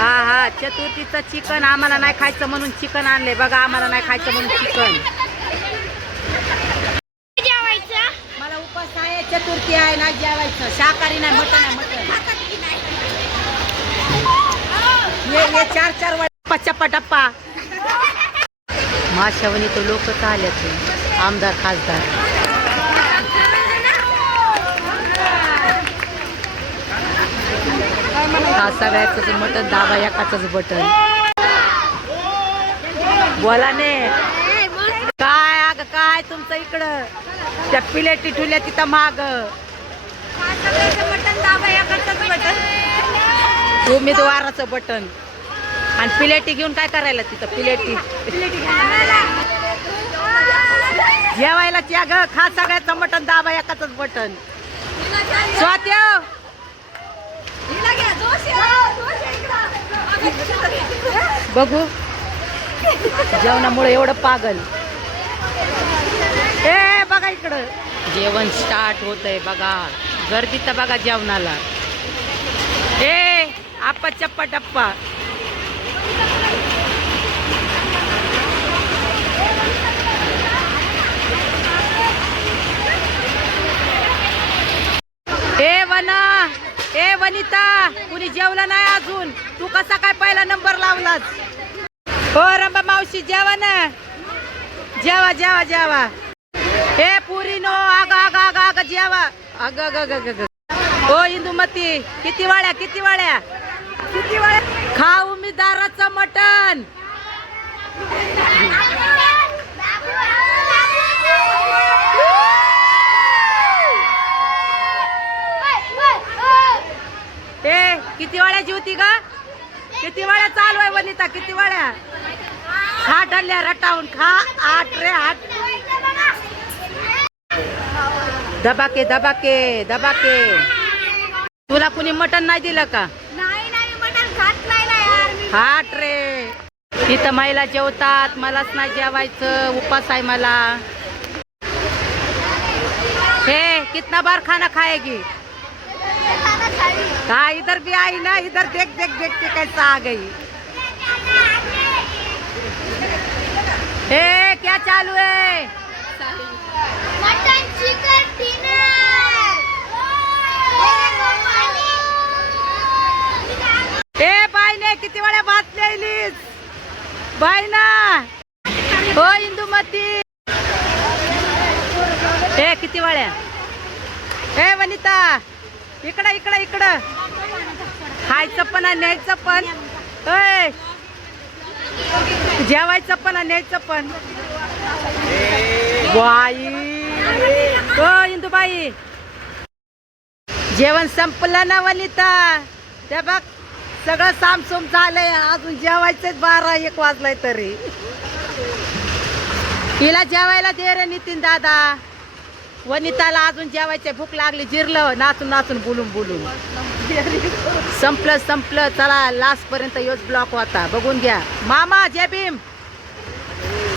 हा हा चतुर्थीचं चिकन आम्हाला नाही खायचं म्हणून चिकन आणले बघा आम्हाला नाही खायचं म्हणून चिकन. मला उपास आहे चतुर्थी आहे ना जेवायचं. शाकाहारी नाही मटन आहे मटन. ये ये चार चार वाट चप्पा टप्पा माशावणी तो लोकच आले आमदार खासदार. हा सगळ्याच मटन दाबा एकाच बटन बोला ने. काय अग काय तुमचं इकडं? त्या पिलेटी ठुल्या तिथं माग. मटन दाबा बटन बटन आणि पिलेटी घेऊन काय करायला तिथं पिलेटी? जेवायला त्या ग खा सगळ्याचं मटन दाबा एकाच बटन स्वात्य बघू. जेवणामुळे एवढं पागल. ए बघा इकडं. जेवण स्टार्ट होतंय बघा. गर्दी तर बघा जेवणाला. ए आप्पा चप्पा टप्पा ए वना ए वनिता कुणी जेवलं नाही अजून? तू कसा काय पहिला नंबर लावलास? हो रंबा मावशी जेवा ना. जेवा जेवा जेवा. ए पुरी नो आग आग आग आग जेवा. अग अग अग अग हो इंदुमती किती वाड्या किती वाड्या? किती वाड्या मी दाराचं मटण. वाड्याची होती का किती वाड्या चालू आहे वनिता किती वाड्या खा ठरल्या रटावून खा. आठ रे आठ. दबाके दबाके दबाके तुला कुणी मटण नाही दिलं का? नाही नाही मटन खात नाही ना यार मी. हाट रे. तिथं महिला जेवतात मलाच नाही जेवायचं. उपास आहे मला. हे कितना बार खाना खाएगी. हाँ इधर भी आई ना इधर देख देख देख के कैसा आ गई। ए क्या चालू है? मटन चिकन डिनर ए बाई ने किती वेळा भात लिहिलीस बाई ना हो इंदुमती. ए किती वेळ्या ए वनिता इकडं इकडं इकडं. खायचं पण आणि न्यायचं पण. ए जेवायचं पण आणि न्यायचं पण. बाई हो इंदुबाई. जेवण संपलं ना वनिता? ते बघ सगळं सामसूम झालंय. अजून जेवायचंच बारा एक वाजलाय तरी. तिला जेवायला दे रे नितीन दादा. वनिताला अजून जेवायचे भूक लागली जिरलं नाचून नाचून बोलून बोलून. संपलं संपलं. चला लास्ट पर्यंत योच ब्लॉक होता. बघून घ्या. मामा जय भीम.